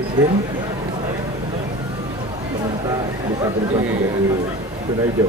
izin meminta bisa berubah menjadi zona hijau.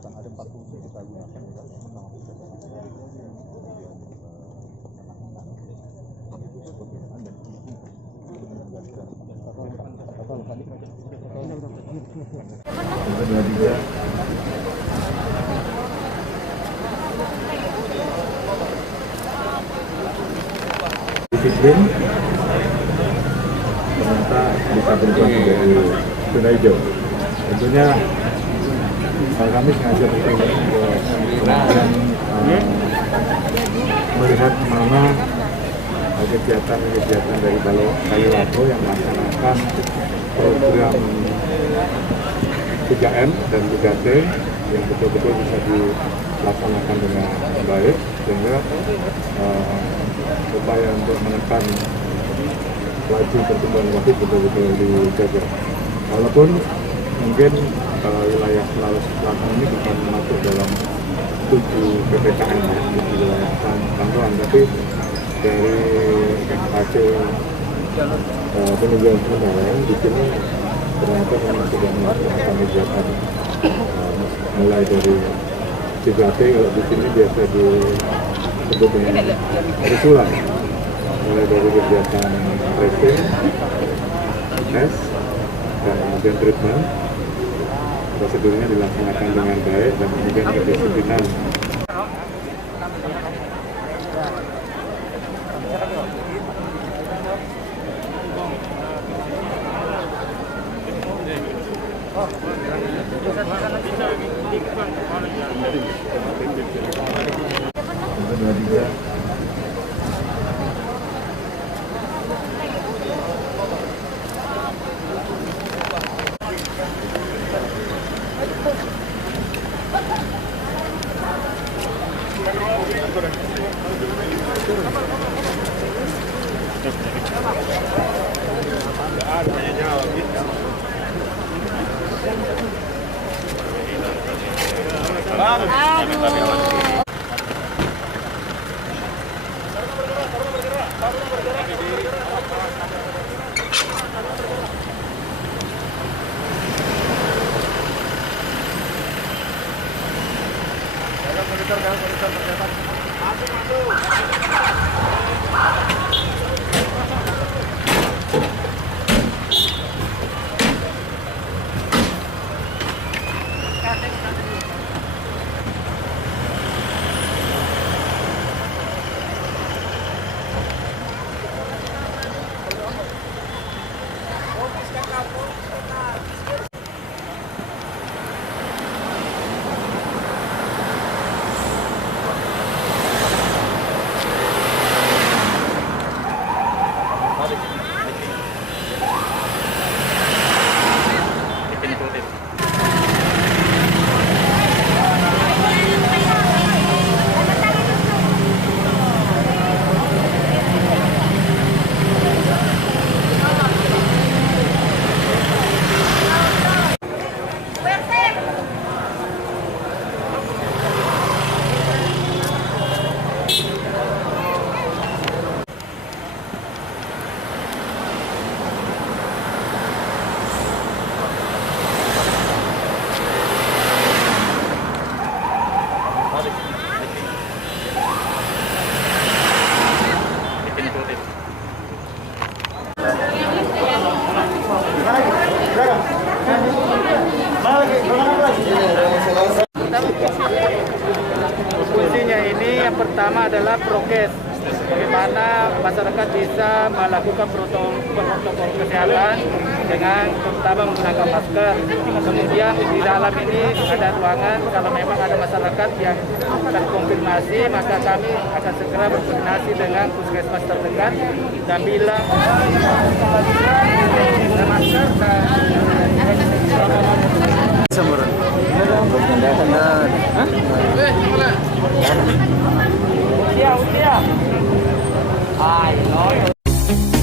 Ada 4 fungsi kita gunakan ya, pertama disiplin meminta bisa berubah menjadi zona hijau. Tentunya kami sengaja bertemu dan melihat mana kegiatan dari Kaliwato yang melaksanakan program 3M dan 3T yang betul-betul bisa dilaksanakan dengan baik, sehingga upaya untuk menekan laju pertumbuhan COVID betul-betul dijaga. Walaupun mungkin wilayah Sulawesi Selatan ini bukan masuk dalam 7 PPKM di wilayah Pangkalan, tapi dari hasil peninjauan sementara di sini ternyata memang sudah melaksanakan kegiatan mulai dari 3T, kalau di sini biasa disebut dengan ritual, mulai dari kegiatan tracing, tes, dan kemudian treatment. Prosedurnya dilaksanakan dengan baik dan kemudian kedisiplinan. Fungsinya ini yang pertama adalah prokes, bagaimana masyarakat bisa melakukan protokol kesehatan dengan terutama menggunakan masker. Kemudian di dalam ini ada ruangan, kalau memang ada masyarakat yang terkonfirmasi maka kami akan segera berkoordinasi dengan puskesmas terdekat, dan bila masker usia. Ay, no.